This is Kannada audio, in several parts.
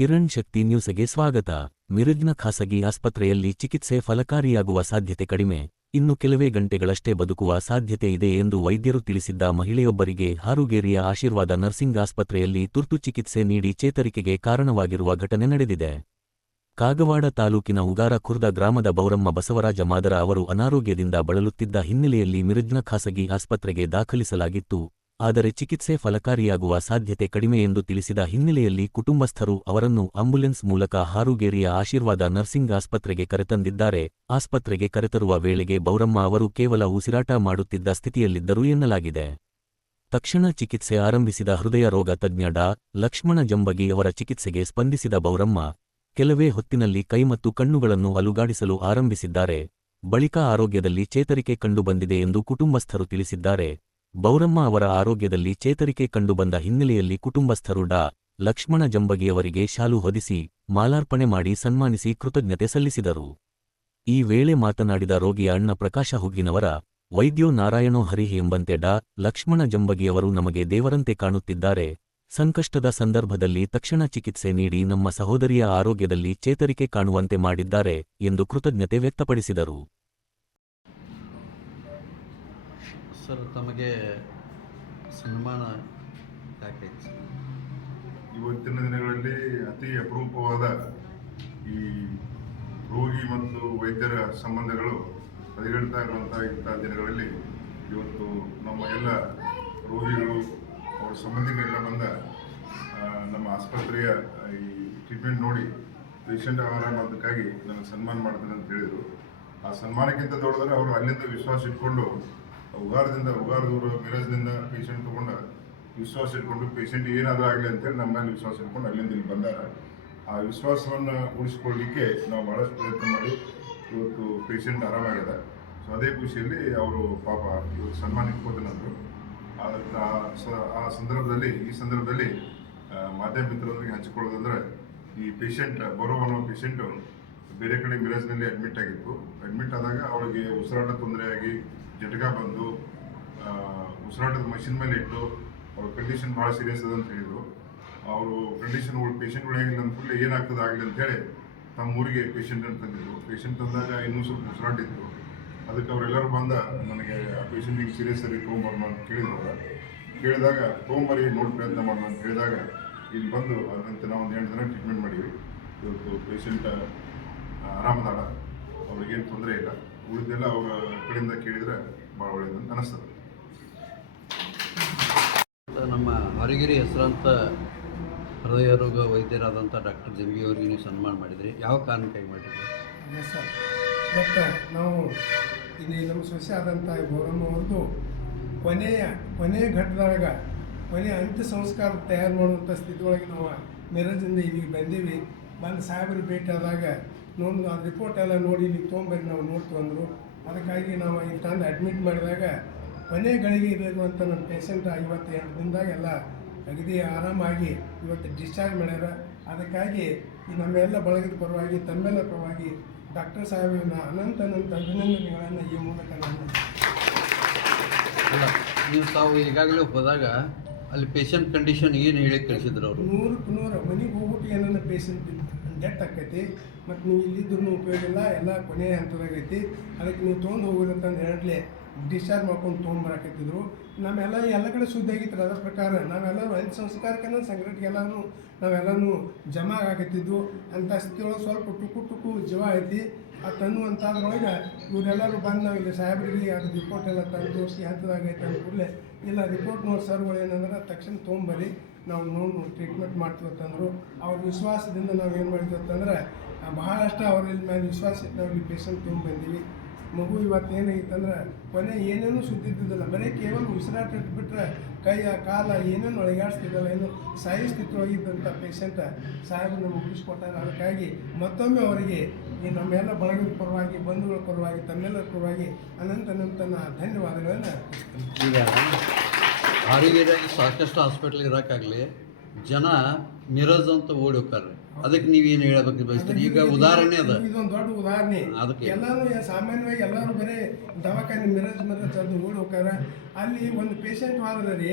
ಕಿರಣ್ ಶಕ್ತಿ ನ್ಯೂಸ್ಗೆ ಸ್ವಾಗತ. ಮಿರಜ್ನ ಖಾಸಗಿ ಆಸ್ಪತ್ರೆಯಲ್ಲಿ ಚಿಕಿತ್ಸೆ ಫಲಕಾರಿಯಾಗುವ ಸಾಧ್ಯತೆ ಕಡಿಮೆ, ಇನ್ನು ಕೆಲವೇ ಗಂಟೆಗಳಷ್ಟೇ ಬದುಕುವ ಸಾಧ್ಯತೆ ಇದೆ ಎಂದು ವೈದ್ಯರು ತಿಳಿಸಿದ್ದ ಮಹಿಳೆಯೊಬ್ಬರಿಗೆ ಹಾರುಗೇರಿಯ ಆಶೀರ್ವಾದ ನರ್ಸಿಂಗ್ ಆಸ್ಪತ್ರೆಯಲ್ಲಿ ತುರ್ತು ಚಿಕಿತ್ಸೆ ನೀಡಿ ಚೇತರಿಕೆಗೆ ಕಾರಣವಾಗಿರುವ ಘಟನೆ ನಡೆದಿದೆ. ಕಾಗವಾಡ ತಾಲೂಕಿನ ಉಗಾರ ಖುರ್ದ ಗ್ರಾಮದ ಬೌರಮ್ಮ ಬಸವರಾಜ ಮಾದರ ಅವರು ಅನಾರೋಗ್ಯದಿಂದ ಬಳಲುತ್ತಿದ್ದ ಹಿನ್ನೆಲೆಯಲ್ಲಿ ಮಿರಜ್ನ ಖಾಸಗಿ ಆಸ್ಪತ್ರೆಗೆ ದಾಖಲಿಸಲಾಗಿತ್ತು. ಆದರೆ ಚಿಕಿತ್ಸೆ ಫಲಕಾರಿಯಾಗುವ ಸಾಧ್ಯತೆ ಕಡಿಮೆ ಎಂದು ತಿಳಿಸಿದ ಹಿನ್ನೆಲೆಯಲ್ಲಿ ಕುಟುಂಬಸ್ಥರು ಅವರನ್ನು ಆಂಬ್ಯುಲೆನ್ಸ್ ಮೂಲಕ ಹಾರುಗೇರಿಯ ಆಶೀರ್ವಾದ ನರ್ಸಿಂಗ್ ಆಸ್ಪತ್ರೆಗೆ ಕರೆತಂದಿದ್ದಾರೆ. ಆಸ್ಪತ್ರೆಗೆ ಕರೆತರುವ ವೇಳೆಗೆ ಬೌರಮ್ಮ ಅವರು ಕೇವಲ ಉಸಿರಾಟ ಮಾಡುತ್ತಿದ್ದ ಸ್ಥಿತಿಯಲ್ಲಿದ್ದರು ಎನ್ನಲಾಗಿದೆ. ತಕ್ಷಣ ಚಿಕಿತ್ಸೆ ಆರಂಭಿಸಿದ ಹೃದಯ ರೋಗ ತಜ್ಞ ಡಾ. ಲಕ್ಷ್ಮಣ ಜಂಬಗಿ ಅವರ ಚಿಕಿತ್ಸೆಗೆ ಸ್ಪಂದಿಸಿದ ಬೌರಮ್ಮ ಕೆಲವೇ ಹೊತ್ತಿನಲ್ಲಿ ಕೈ ಮತ್ತು ಕಣ್ಣುಗಳನ್ನು ಅಲುಗಾಡಿಸಲು ಆರಂಭಿಸಿದ್ದಾರೆ. ಬಳಿಕ ಆರೋಗ್ಯದಲ್ಲಿ ಚೇತರಿಕೆ ಕಂಡುಬಂದಿದೆ ಎಂದು ಕುಟುಂಬಸ್ಥರು ತಿಳಿಸಿದ್ದಾರೆ. ಬೌರಮ್ಮ ಅವರ ಆರೋಗ್ಯದಲ್ಲಿ ಚೇತರಿಕೆ ಕಂಡುಬಂದ ಹಿನ್ನೆಲೆಯಲ್ಲಿ ಕುಟುಂಬಸ್ಥರು ಡಾ. ಲಕ್ಷ್ಮಣ ಜಂಬಗಿಯವರಿಗೆ ಶಾಲು ಹೊದಿಸಿ ಮಾಲಾರ್ಪಣೆ ಮಾಡಿ ಸನ್ಮಾನಿಸಿ ಕೃತಜ್ಞತೆ ಸಲ್ಲಿಸಿದರು. ಈ ವೇಳೆ ಮಾತನಾಡಿದ ರೋಗಿಯ ಅಣ್ಣ ಪ್ರಕಾಶ ಹುಗ್ಗಿನವರ, ವೈದ್ಯೋ ನಾರಾಯಣೋ ಹರಿಹಿ ಎಂಬಂತೆ ಡಾ. ಲಕ್ಷ್ಮಣ ಜಂಬಗಿಯವರು ನಮಗೆ ದೇವರಂತೆ ಕಾಣುತ್ತಿದ್ದಾರೆ. ಸಂಕಷ್ಟದ ಸಂದರ್ಭದಲ್ಲಿ ತಕ್ಷಣ ಚಿಕಿತ್ಸೆ ನೀಡಿ ನಮ್ಮ ಸಹೋದರಿಯ ಆರೋಗ್ಯದಲ್ಲಿ ಚೇತರಿಕೆ ಕಾಣುವಂತೆ ಮಾಡಿದ್ದಾರೆ ಎಂದು ಕೃತಜ್ಞತೆ ವ್ಯಕ್ತಪಡಿಸಿದರು. ಸರ್, ತಮಗೆ ಸನ್ಮಾನ ಯಾಕೈತಿ? ಇವತ್ತಿನ ದಿನಗಳಲ್ಲಿ ಅತಿ ಅಪರೂಪವಾದ ಈ ರೋಗಿ ಮತ್ತು ವೈದ್ಯರ ಸಂಬಂಧಗಳು ಹದಗೆಡ್ತಾ ಇರುವಂಥ ಇಂಥ ದಿನಗಳಲ್ಲಿ ಇವತ್ತು ನಮ್ಮ ಎಲ್ಲ ರೋಗಿಗಳು ಅವರ ಸಂಬಂಧಿಕರೆಲ್ಲ ಬಂದ ನಮ್ಮ ಆಸ್ಪತ್ರೆಯ ಈ ಟ್ರೀಟ್ಮೆಂಟ್ ನೋಡಿ ಪೇಷಂಟ್ ಆರಾಮದಕ್ಕಾಗಿ ನನಗೆ ಸನ್ಮಾನ ಮಾಡ್ತೀನಿ ಅಂತ ಹೇಳಿದರು. ಆ ಸನ್ಮಾನಕ್ಕಿಂತ ದೊಡ್ಡದರೆ ಅವರು ಅಲ್ಲಿಂದ ವಿಶ್ವಾಸ ಇಟ್ಕೊಂಡು ಉಗಾರದೂರು ಮಿರಜ್ನಿಂದ ಪೇಷಂಟ್ ತೊಗೊಂಡು ವಿಶ್ವಾಸ ಇಟ್ಕೊಂಡು ಪೇಷಂಟ್ ಏನಾದರೂ ಆಗಲಿ ಅಂತೇಳಿ ನಮ್ಮ ಮೇಲೆ ವಿಶ್ವಾಸ ಇಟ್ಕೊಂಡು ಅಲ್ಲಿಂದ ಇಲ್ಲಿ ಬಂದಾರ. ಆ ವಿಶ್ವಾಸವನ್ನು ಉಳಿಸ್ಕೊಳ್ಳಲಿಕ್ಕೆ ನಾವು ಭಾಳಷ್ಟು ಪ್ರಯತ್ನ ಮಾಡಿ ಇವತ್ತು ಪೇಷಂಟ್ ಆರಾಮಾಗಿದೆ. ಸೊ ಅದೇ ಖುಷಿಯಲ್ಲಿ ಅವರು ಪಾಪ ಇವತ್ತು ಸನ್ಮಾನ ಇಟ್ಕೋತೀನಂದರು. ಆ ಸಂದರ್ಭದಲ್ಲಿ ಮಾಧ್ಯಮ ಮಿತ್ರರೊಂದಿಗೆ ಹಂಚಿಕೊಳ್ಳೋದಂದ್ರೆ, ಈ ಪೇಷಂಟ್ ಬರೋ ಪೇಷಂಟು ಬೇರೆ ಕಡೆ ಮಿರಜ್ನಲ್ಲಿ ಅಡ್ಮಿಟ್ ಆಗಿತ್ತು. ಅಡ್ಮಿಟ್ ಆದಾಗ ಅವಳಿಗೆ ಉಸಿರಾಟ ತೊಂದರೆಯಾಗಿ ಜಟಕ ಬಂದು ಉಸಿರಾಟದ ಮಷಿನ್ ಮೇಲೆ ಇಟ್ಟು ಅವ್ರ ಕಂಡೀಷನ್ ಭಾಳ ಸೀರಿಯಸ್ ಅದ ಅಂತ ಹೇಳಿದರು. ಅವರು ಕಂಡೀಷನ್ಗಳು ಪೇಷಂಟ್ಗಳಾಗಿಲ್ಲ ಅಂದ್ಕೂಡಲೇ ಏನಾಗ್ತದೆ ಆಗಲಿ ಅಂತೇಳಿ ತಮ್ಮ ಊರಿಗೆ ಪೇಷಂಟನ್ನು ತಂದಿದ್ರು. ಪೇಷಂಟ್ ತಂದಾಗ ಇನ್ನೂ ಸ್ವಲ್ಪ ಉಸಿರಾಟ ಇತ್ತು. ಅದಕ್ಕೆ ಅವರೆಲ್ಲರೂ ಬಂದ ನನಗೆ ಆ ಪೇಷಂಟಿಗೆ ಸೀರಿಯಸ್ ಆಗಿ ತೊಗೊಂಬರೋಣ ಅಂತ ಕೇಳಿದಾಗ ತೊಗೊಂಬರಿ ನೋಡಿ ಪ್ರಯತ್ನ ಮಾಡೋಣ ಅಂತ ಹೇಳಿದಾಗ ಇಲ್ಲಿ ಬಂದು ಅದಂತೆ ನಾವು ಒಂದು 8 ದಿನ ಟ್ರೀಟ್ಮೆಂಟ್ ಮಾಡೀವಿ. ಇವತ್ತು ಪೇಷಂಟ್ ಆರಾಮದಾಳ, ಅವ್ರಿಗೇನು ತೊಂದರೆ ಇಲ್ಲ. ಉಳಿದೆಲ್ಲ ಅವರ ಕಡೆಯಿಂದ ಕೇಳಿದರೆ ಭಾಳ ಒಳ್ಳೆಯದಂತ ಅನಿಸ್ತದೆ. ನಮ್ಮ ಹಾರುಗೇರಿ ಹೆಸರಾಂತ ಹೃದಯ ರೋಗ ವೈದ್ಯರಾದಂಥ ಡಾಕ್ಟರ್ ಜಂಬಗಿ ಅವರಿಗೆ ನೀವು ಸನ್ಮಾನ ಮಾಡಿದ್ರಿ. ಯಾವ ಕಾರಣಕ್ಕಾಗಿ ಮಾಡಿದ್ರಿ? ಸರ್, ಬಟ್ ನಾವು ಇಲ್ಲಿ ನಮ್ಮ ಸೊಸೆ ಆದಂಥ ಬೌರಮ್ಮ ಅವ್ರದ್ದು ಕೊನೆಯ ಘಟ್ಟದೊಳಗ ಕೊನೆಯ ಅಂತ್ಯ ಸಂಸ್ಕಾರ ತಯಾರು ಮಾಡುವಂಥ ಸ್ಥಿತಿ ಒಳಗೆ ನಾವು ಮಿರಜ್ನಿಂದ ಇಲ್ಲಿಗೆ ಬಂದೀವಿ. ಬಂದು ಸಾಹೇಬರು ಭೇಟಿ ಆದಾಗ ನೋಡಿ ಆ ರಿಪೋರ್ಟ್ ಎಲ್ಲ ನೋಡಿ ಇಲ್ಲಿಗೆ ತೊಗೊಂಬರಿ ನಾವು ನೋಡ್ತು ಅಂದರು. ಅದಕ್ಕಾಗಿ ನಾವು ಇಲ್ಲಿ ತಂದು ಅಡ್ಮಿಟ್ ಮಾಡಿದಾಗ ಕೊನೆ ಗಳಿಗೆ ಇರುವಂಥ ನಮ್ಮ ಪೇಷಂಟ್ 58 ದಿನದಾಗ ಎಲ್ಲ ಅಗದಿ ಆರಾಮಾಗಿ ಇವತ್ತು ಡಿಸ್ಚಾರ್ಜ್ ಮಾಡ್ಯಾರ. ಅದಕ್ಕಾಗಿ ಈ ನಮ್ಮೆಲ್ಲ ಬಳಗದ ಪರವಾಗಿ ತಮ್ಮೆಲ್ಲ ಪರವಾಗಿ ಡಾಕ್ಟರ್ ಸಾಹೇಬರನ್ನ ಅನಂತ ಅಭಿನಂದನೆಗಳನ್ನು ಈ ಮೂಲಕ ನಾನು ನೀವು ತಾವು ಈಗಾಗಲೇ ಹೋದಾಗ ಅಲ್ಲಿ ಪೇಷಂಟ್ ಕಂಡೀಷನ್ ಏನು ಹೇಳಿ ಕಳಿಸಿದ್ರು ಅವರು? 100% ಮನೆಗೆ ಹೋಗ್ಬಿಟ್ಟು ಏನನ್ನ ಪೇಷಂಟ್ ಡೆತ್ ಆಕೈತಿ ಮತ್ತು ನೀವು ಇಲ್ಲಿದ್ರೂ ಉಪಯೋಗ ಇಲ್ಲ, ಎಲ್ಲ ಕೊನೆಯ ಹಂತದಾಗೈತಿ, ಅದಕ್ಕೆ ನೀವು ತೊಗೊಂಡು ಹೋಗಿರಂತಂದು ಹೇಳಲಿ ಡಿಸ್ಚಾರ್ಜ್ ಮಾಡ್ಕೊಂಡು ತೊಗೊಂಬರಾಕತ್ತಿದ್ರು. ಎಲ್ಲ ಕಡೆ ಸುದ್ದಿ ಆಗಿತ್ತು. ಅದರ ಪ್ರಕಾರ ನಾವೆಲ್ಲರೂ ಅಂತ್ಯ ಸಂಸ್ಕಾರಕ್ಕೆ ಸಂಘಟನೆಗೆಲ್ಲನೂ ನಾವೆಲ್ಲನೂ ಜಮಾ ಆಗತ್ತಿದ್ದು ಅಂಥ ಸ್ಥಿತಿಯೊಳಗೆ ಸ್ವಲ್ಪ ಟುಕು ಜೀವ ಐತಿ ಅದು ಅನ್ನುವಂಥದ್ರೊಳಗೆ ಇವರೆಲ್ಲರೂ ಬಂದು ನಾವು ಇಲ್ಲಿ ಸಾಹೇಬರಿಗೆ ಅದು ರಿಪೋರ್ಟ್ ಎಲ್ಲ ತಂದು ತೋರಿಸಿ ಹಂತದಾಗೈತೆ ಅಂದ ಕೂಡಲೇ ಇಲ್ಲ ರಿಪೋರ್ಟ್ ನೋಡಿ ಸರ್ಗಳು ಏನಂದ್ರೆ ತಕ್ಷಣ ತೊಗೊಂಬರಿ ನಾವು ನೋಡಿ ಟ್ರೀಟ್ಮೆಂಟ್ ಮಾಡ್ತೀವಿ ಅಂತಂದರು. ಅವ್ರ ವಿಶ್ವಾಸದಿಂದ ನಾವು ಏನು ಮಾಡ್ತೀವಿ ಅಂತಂದ್ರೆ ಬಹಳಷ್ಟು ಅವ್ರ ಮೇಲೆ ವಿಶ್ವಾಸ ಇಟ್ಟು ನಾವು ಇಲ್ಲಿ ಪೇಷಂಟ್ ತೊಗೊಂಬಂದೀವಿ. ಮಗು ಇವತ್ತು ಏನಾಗಿತ್ತಂದ್ರೆ ಕೊನೆ ಏನೇನೂ ಸುದ್ದಿದ್ದಿಲ್ಲ, ಬರೀ ಕೇವಲ ಉಸಿರಾಟ ಇಟ್ಬಿಟ್ರೆ ಕೈಯ ಕಾಲ ಏನೇನು ಒಳಗಾಡಿಸ್ತಿದ್ದಲ್ಲ, ಏನು ಸಾಯಿ ಸ್ಥಿತಿ ಒಳಗಿದ್ದಂಥ ಪೇಷಂಟ್ ಸಾಹೇಬರನ್ನ ಮುಗಿಸ್ಕೊಟ್ಟಾರೆ. ಅದಕ್ಕಾಗಿ ಮತ್ತೊಮ್ಮೆ ಅವರಿಗೆ ಈ ನಮ್ಮೆಲ್ಲ ಬಳಗದ ಪರವಾಗಿ ಬಂಧುಗಳ ಪರವಾಗಿ ತಮ್ಮೆಲ್ಲರ ಪರವಾಗಿ ಅನಂತ ಧನ್ಯವಾದಗಳನ್ನು. ಈಗ ಹಾರುಗೇರಿಯಾಗಿ ಸಾಕಷ್ಟು ಹಾಸ್ಪಿಟ್ಲ್ ಇರೋಕ್ಕಾಗಲಿ ಜನ ಮಿರಜ್ ಅಂತ ಓಡಿ ಹೋಗ್ತಾರೆ. ಅದಕ್ಕೆ ನೀವೇನು ಹೇಳಬೇಕು ಬಯಸ್ತೀರಿ? ಈಗ ಉದಾಹರಣೆ ಅದ, ಇದೊಂದು ದೊಡ್ಡ ಉದಾಹರಣೆ. ಅದಕ್ಕೆ ಎಲ್ಲರೂ ಸಾಮಾನ್ಯವಾಗಿ ಎಲ್ಲರೂ ಬರೀ ದವಾಖಾನೆ ಮಿರಜ್ ಅದು ಓಡಿ ಹೋಗ್ತಾರೆ. ಅಲ್ಲಿ ಒಂದು ಪೇಷಂಟ್ ಆದ್ರೆ ರೀ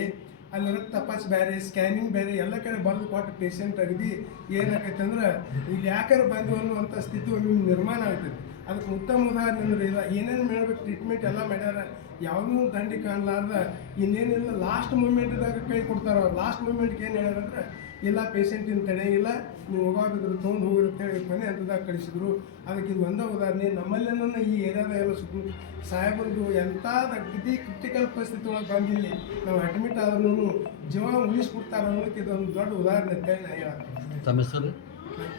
ಅಲ್ಲಿ ರಕ್ತ ತಪಾಸ್ ಬೇರೆ ಸ್ಕ್ಯಾನಿಂಗ್ ಬೇರೆ ಎಲ್ಲ ಕಡೆ ಬರೆದು ಕೊಟ್ಟು ಪೇಷಂಟ್ ಅಗದಿ ಏನಾಕೈತೆ ಅಂದ್ರೆ ಇಲ್ಲಿ ಯಾಕಾರ ಬಂದು ಅನ್ನುವಂಥ ಸ್ಥಿತಿ ಒಂದು ನಿರ್ಮಾಣ ಆಗ್ತೈತೆ. ಅದಕ್ಕೆ ಉತ್ತಮ ಉದಾಹರಣೆ ಅಂದ್ರೆ ಇಲ್ಲ ಏನೇನು ಮಾಡ್ಬೇಕು ಟ್ರೀಟ್ಮೆಂಟ್ ಎಲ್ಲ ಮಾಡ್ಯಾರ, ಯಾವುದೂ ದಂಡಿ ಕಾಣಲಾರ್ದ ಇನ್ನೇನಿಲ್ಲ ಲಾಸ್ಟ್ ಮೂಮೆಂಟ್ದಾಗ ಕೈ ಕೊಡ್ತಾರೆ. ಅವ್ರು ಲಾಸ್ಟ್ ಮೂಮೆಂಟ್ಗೆ ಏನು ಹೇಳ್ಯಾರಂದ್ರೆ ಇಲ್ಲ ಪೇಷಂಟಿನ ತಡೆಯಿಲ್ಲ, ನೀವು ಹೋಗೋದಿದ್ರು ತೊಗೊಂಡು ಹೋಗಿರುತ್ತೇಳಿ ಕೊನೆ ಹಂತದಾಗ ಕಳಿಸಿದ್ರು. ಅದಕ್ಕೆ ಇದು ಒಂದೇ ಉದಾಹರಣೆ. ನಮ್ಮಲ್ಲೇನೂ ಈ ಏರಿಯಾದಾಗೆಲ್ಲ ಸುತ್ತ ಸಾಹೇಬರದು ಎಂಥದ್ದು ಅಗದಿ ಕ್ರಿಟಿಕಲ್ ಪರಿಸ್ಥಿತಿ ಒಳಗೆ ಬಂದಿಲ್ಲಿ ನಾವು ಅಡ್ಮಿಟ್ ಆದ್ರೂ ಜೀವ ಉಳಿಸ್ಬಿಡ್ತಾರೆ ಅನ್ನೋದಕ್ಕೆ ಇದೊಂದು ದೊಡ್ಡ ಉದಾಹರಣೆ ಅಂತೇಳಿ ನಾ ಹೇಳ್ತೀನಿ. ತಮ್ಮ ಹೆಸರು?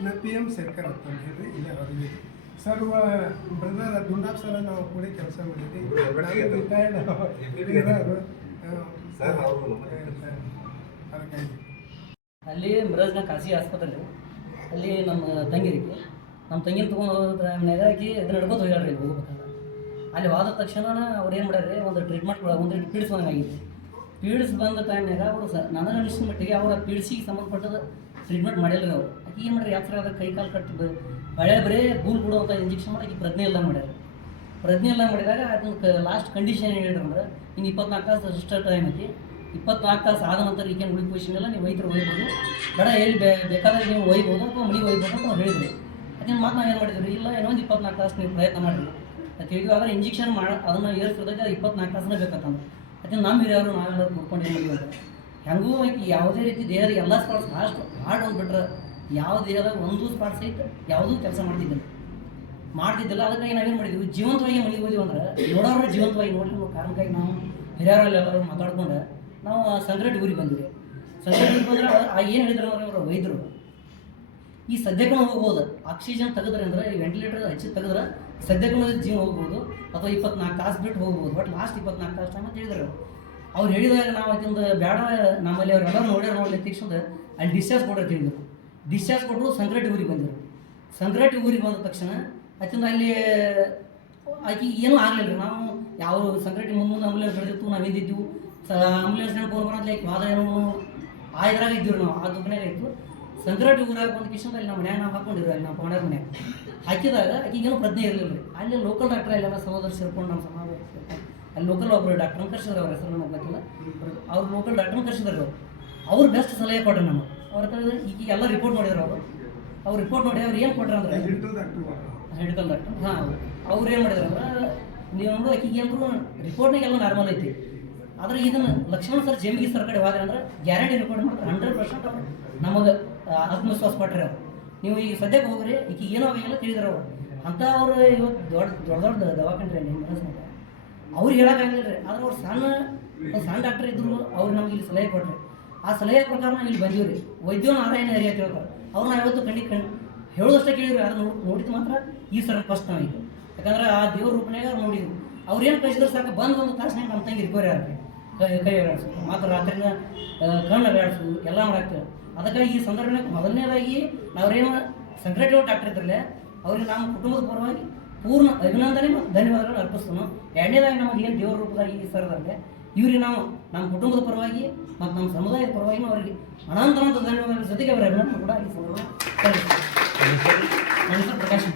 ನಾ PM ಶೇಖರ್ ಅಂತ ಹೇಳ್ರಿ ಇಲ್ಲೇ ಹೊರಗೆ ಸರ್. ಬ್ರದರ್ ದುಂಡಾಪ್ ಸಲ ನಾವು ಕೂಡ ಕೆಲಸ ಮಾಡಿದ್ವಿ. ರಿಟೈರ್ಡ್ ಅದಕ್ಕಾಗಿ ಅಲ್ಲಿ ಮಿರಾಜ್ನ ಖಾಸಗಿ ಆಸ್ಪತ್ರೆ ಅಲ್ಲಿ ನಮ್ಮ ತಂಗಿರಿಗೆ ನಮ್ಮ ತಂಗಿನ ತೊಗೊಂಡು ಹೋದ್ರೆ ನೆಗಾಕಿ ಇದು ನಡ್ಬೋದು ಹೋಗ್ಯಾಳ್ರಿ ಹೋಗ್ಬೇಕಾದ್ರೆ. ಅಲ್ಲಿ ಹೋದ ತಕ್ಷಣ ಅವ್ರು ಏನು ಮಾಡ್ಯಾರ ಒಂದು ಟ್ರೀಟ್ಮೆಂಟ್ ಒಂದು ಪೀಡ್ಸ್ ಬಂದಂಗಾಗಿತ್ತು. ಪೀಡ್ಸ್ ಬಂದ ಟೈಮ್ನಾಗ ಅವರು ನನಗೆ ಅನಿಸಿದ ಮಟ್ಟಿಗೆ ಅವರ ಪೀಡ್ಸಿಗೆ ಸಂಬಂಧಪಟ್ಟದ ಟ್ರೀಟ್ಮೆಂಟ್ ಮಾಡಿಲ್ಲ ರೀ ಅವರು. ಆಕೆ ಏನು ಮಾಡ್ರಿ ಯಾತ್ರೆ ಆದ್ರೆ ಕೈ ಕಾಲು ಕಟ್ಟಿ ಹಳೆ ಬರೇ ಗೂಲ್ ಬಿಡುವಂಥ ಇಂಜೆಕ್ಷನ್ ಮಾಡಿ ಆಕೆ ಪ್ರಜ್ಞೆ ಎಲ್ಲ ಮಾಡ್ಯಾರ. ಪ್ರಜ್ಞೆ ಎಲ್ಲ ಮಾಡಿದಾಗ ಅದನ್ನ ಲಾಸ್ಟ್ ಕಂಡೀಷನ್ ಏನು ಹೇಳಿದ್ರು ಅಂದ್ರೆ ಇನ್ನು 24 ತಾಸು ರಿಜಿಸ್ಟರ್ ಟೈಮ್ ಐತಿ, 24 ತಾಸು ಆದ ನಂತರ ಈಗೇನು ಉಳಿದ ಪೊಸಿಷನ್ ಎಲ್ಲ ನೀವು ವೈದ್ಯರು ಒಯ್ಬೋದು, ಬೇಡ ಎಲ್ಲಿ ಬೇಕಾದ್ರೆ ನೀವು ಒಯ್ಬೋದು ಅಥವಾ ಮನೆಗೆ ಒಯ್ಬೋದು ಅಂತ ಅವ್ರು ಹೇಳಿದ್ರು. ಅದನ್ನ ಮಾತು ನಾವು ಏನು ಮಾಡಿದ್ವಿ, ಇಲ್ಲ ಇನ್ನೊಂದು 24 ತಾಸು ನೀವು ಪ್ರಯತ್ನ ಮಾಡಿರಿ ಅಂತ ಹೇಳಿದ್ವಿ. ಆದರೆ ಇಂಜೆಕ್ಷನ್ ಅದನ್ನು ಏರ್ಸೋದಕ್ಕೆ 24 ತಾಸನೇ ಬೇಕಂತಂದ್ರೆ ಅದನ್ನು ನಮ್ಮ ಹಿರಿಯವರು ನಾವೆಲ್ಲ ಕೂತ್ಕೊಂಡು ಏನು ಮಾಡಿದ್ವಿ ಅಂದರೆ ಹೆಂಗೂ ಯಾವುದೇ ರೀತಿ ದೇಹದ ಎಲ್ಲ ಸ್ಪಾಟ್ಸ್ ಲಾಸ್ಟ್ ಹಾರ್ಟ್ ಅಂದ್ಬಿಟ್ರೆ ಯಾವ ದೇಹದಾಗ ಒಂದು ಸ್ಪಾಟ್ ಸಹಿತ ಯಾವುದೂ ಕೆಲಸ ಮಾಡ್ತಿದ್ದಿಲ್ಲ. ಅದಕ್ಕಾಗಿ ನಾವೇನು ಮಾಡಿದ್ವಿ, ಜೀವಂತವಾಗಿ ಮನೆಗೆ ಹೋದ್ವಿ ಅಂದ್ರೆ ನೋಡೋರು ಜೀವಂತವಾಗಿ ನೋಡಿ ಕಾರಣಕ್ಕಾಗಿ ನಾವು ಹಿರಿಯರಲ್ಲೆಲ್ಲರೂ ಮಾತಾಡ್ಕೊಂಡು ನಾವು ಸಂಗ್ರಹಟಿ ಊರಿಗೆ ಬಂದ್ವಿ. ಸಂಗ್ರಹಟಿ ಊರಿಗೆ ಬಂದ್ರೆ ಏನು ಹೇಳಿದ್ರು ಅಂದ್ರೆ ಅವರು ವೈದ್ಯರು ಈ ಸದ್ಯಕ್ಕೂ ಹೋಗ್ಬೋದು, ಆಕ್ಸಿಜನ್ ತೆಗೆದ್ರೆ ಅಂದರೆ ಈ ವೆಂಟಿಲೇಟರ್ ಹಚ್ಚಿ ತೆಗೆದ್ರೆ ಸದ್ಯಕ್ಕೂ ಜೀವ ಹೋಗ್ಬೋದು ಅಥವಾ 24 ತಾಸು ಬಿಟ್ಟು ಹೋಗ್ಬೋದು, ಬಟ್ ಲಾಸ್ಟ್ 24 ತಾಸು ಟೈಮ್ ಅಂತ ಹೇಳಿದ್ರು. ಅವ್ರು ಹೇಳಿದಾಗ ನಾವು ಅದರಿಂದ ಬೇಡ ನಮ್ಮಲ್ಲಿ ಅವರೆಲ್ಲ ನೋಡಲಿ ತಕ್ಷಣ ಅಲ್ಲಿ ಡಿಸ್ಚಾರ್ಜ್ ಕೊಡ್ರಿ ಹೇಳಿದ್ರು. ಡಿಸ್ಚಾರ್ಜ್ ಕೊಟ್ಟರು ಸಂಗ್ರಹಟಿ ಊರಿಗೆ ಬಂದರು. ಸಂಗ್ರಹಟಿ ಊರಿಗೆ ಬಂದ ತಕ್ಷಣ ಅದರಿಂದ ಅಲ್ಲಿ ಆಕೆ ಏನೂ ಆಗಲಿಲ್ಲ. ನಾವು ಯಾವ ಸಂಗ್ರಹಟಿ ಮುಂದೆ ಆಂಬುಲೆನ್ಸ್ ಹಿಡಿದಿತ್ತು, ನಾವು ಹಿಂದಿದ್ದೆವು. ಆಂಬುಲೆನ್ಸ್ ಫೋನ್ ಮಾಡೋದು ಲೈಕ್ ವಾದ ಏನೋ ಆಯ್ದ್ರಾಗ ಇದ್ದೀವಿ ನಾವು, ಆ ದುಃಖನಾಗ ಇತ್ತು. ಸಂಗ್ರಹಟಿ ಊರಾಗ ಬಂದ ಕಿಶನ್ ಅಲ್ಲಿ ನಮ್ಮ ಮನ್ಯಾಗ ನಾವು ಹಾಕೊಂಡಿದ್ರು, ಅಲ್ಲಿ ನಾವು ಪೌಂಡರ್ ಮನ್ಯಾಗ ಹಾಕಿದಾಗ ಆಕೆಗೇನು ಪ್ರಜ್ಞೆ ಇರಲಿಲ್ಲ ರೀ. ಅಲ್ಲಿ ಲೋಕಲ್ ಡಾಕ್ಟರ್ ಅಲ್ಲೆಲ್ಲ ಸಹೋದರ ಸೇರ್ಕೊಂಡು ನಮ್ಮ ಸಮಾಜ ಅಲ್ಲಿ ಲೋಕಲ್ ಒಬ್ಬರು ಡಾಕ್ಟ್ರನ್ನ ಕರ್ಸಿದ್ರು, ಅವ್ರ ಹೆಸರು ನಮಗೆ ಗೊತ್ತಿಲ್ಲ, ಅವ್ರು ಲೋಕಲ್ ಡಾಕ್ಟ್ರನ್ನ ಕರ್ಸಿದ್ರು. ಅವ್ರು ಬೆಸ್ಟ್ ಸಲಹೆ ಕೊಟ್ಟರು ನಮಗೆ. ಅವ್ರ ಹತ್ರ ಈಗ ಎಲ್ಲ ರಿಪೋರ್ಟ್ ಮಾಡಿದ್ರು. ಅವ್ರು ರಿಪೋರ್ಟ್ ನೋಡಿ ಅವ್ರು ಏನು ಕೊಟ್ರು ಅಂದ್ರೆ ಮೆಡಿಕಲ್ ಡಾಕ್ಟರ್. ಹಾಂ, ಅವ್ರು ಏನು ಮಾಡಿದ್ರು ಅಂದ್ರೆ ನೀವು ನೋಡು ಆಕೆಗೆ ಏನಾದ್ರು ರಿಪೋರ್ಟ್ನಾಗೆಲ್ಲ ನಾರ್ಮಲ್ ಐತಿ, ಆದರೆ ಇದನ್ನು ಲಕ್ಷ್ಮಣ ಸರ್ ಜೆಮಿಗಿ ಸರ್ ಕಡೆ ಹೋದ್ರೆ ಅಂದ್ರೆ ಗ್ಯಾರಂಟಿ ರಿಪೋರ್ಟ್ ಮಾಡ್ತಾರೆ 100% ಅವ್ರು ನಮಗೆ ಆತ್ಮವಿಶ್ವಾಸ ಪಟ್ರಿ. ಅವ್ರು ನೀವು ಈಗ ಸದ್ಯಕ್ಕೆ ಹೋಗ್ರಿ ಈಗ ಏನೋ ಅವೆಲ್ಲ ತಿಳಿದ್ರು ಅವರು ಅಂತ. ಅವರು ಇವತ್ತು ದೊಡ್ಡ ದವಾಖಾನೆ ರೀ ನಿಮ್ಮ ಮನಸ್ಸಿನಾಗ ಅವ್ರಿಗೆ ಹೇಳೋಕ್ಕಾಗಲಿಲ್ಲ ರೀ. ಆದ್ರೆ ಅವ್ರು ಸಣ್ಣ ಡಾಕ್ಟರ್ ಇದ್ರು, ಅವ್ರು ನಮ್ಗೆ ಇಲ್ಲಿ ಸಲಹೆ ಕೊಟ್ರಿ. ಆ ಸಲಹೆ ಪ್ರಕಾರ ನಾವು ಇಲ್ಲಿ ಬಂದೀವಿ ರೀ. ವೈದ್ಯೋ ನಾರಾಯಣ ಹರಿ ಅಂತ ಹೇಳ್ತಾರೆ. ಅವ್ರು ನಾವು ಇವತ್ತು ಕಣ್ಣು ಹೇಳೋದಷ್ಟೇ ಕೇಳಿದ್ರಿ, ಅದನ್ನು ನೋಡಿದ್ದು ಮಾತ್ರ ಈ ಸರ್ ಫಸ್ಟ್ ನಾವಿದ್ದು. ಯಾಕಂದ್ರೆ ಆ ದೇವ್ರ ರೂಪನಾಗ ಅವ್ರು ನೋಡಿದ್ವಿ. ಅವ್ರು ಏನು ಕಳಿಸಿದ್ರು ಸಾಕು ಒಂದು ತಾಸಿನಾಗ ನಮ್ಮ ತಂಗಿ ರಿಕವರಿ ಆಗ್ರಿ, ಕೈ ಅಗಾಡ್ಸು ಮಾತ್ರ ರಾತ್ರಿನ ಕಣ್ಣು ಅಗಾಡ್ಸು ಎಲ್ಲ ಮಾಡಾಕ್ತೇವೆ. ಅದಕ್ಕಾಗಿ ಈ ಸಂದರ್ಭನಾಗ ಮೊದಲನೇದಾಗಿ ನಾವ್ರೇನು ಸಂಗ್ರಹಟಿ ಡಾಕ್ಟರ್ ಇದ್ರಲ್ಲೇ ಅವ್ರಿಗೆ ನಮ್ಮ ಕುಟುಂಬದ ಪರವಾಗಿ ಪೂರ್ಣ ಅಭಿನಂದನೆ ಮತ್ತು ಧನ್ಯವಾದಗಳು ಅರ್ಪಿಸ್ತಾನು. ಎರಡನೇದಾಗಿ ನಮಗೆ ಏನು ದೇವ್ರ ರೂಪದಾಗಿ ಈ ಸರ್ದಾಗೆ ಇವ್ರಿಗೆ ನಾವು ನಮ್ಮ ಕುಟುಂಬದ ಪರವಾಗಿ ಮತ್ತು ನಮ್ಮ ಸಮುದಾಯದ ಪರವಾಗಿ ಅವರಿಗೆ ಅನಂತ ಧನ್ಯವಾದಗಳ ಜೊತೆಗೆ ಅವರ ಅಭಿನಂದನೆ ಕೂಡ ಈ ಸಂದರ್ಭ ನನ್ನ ಹೆಸರು ಪ್ರಕಾಶ್.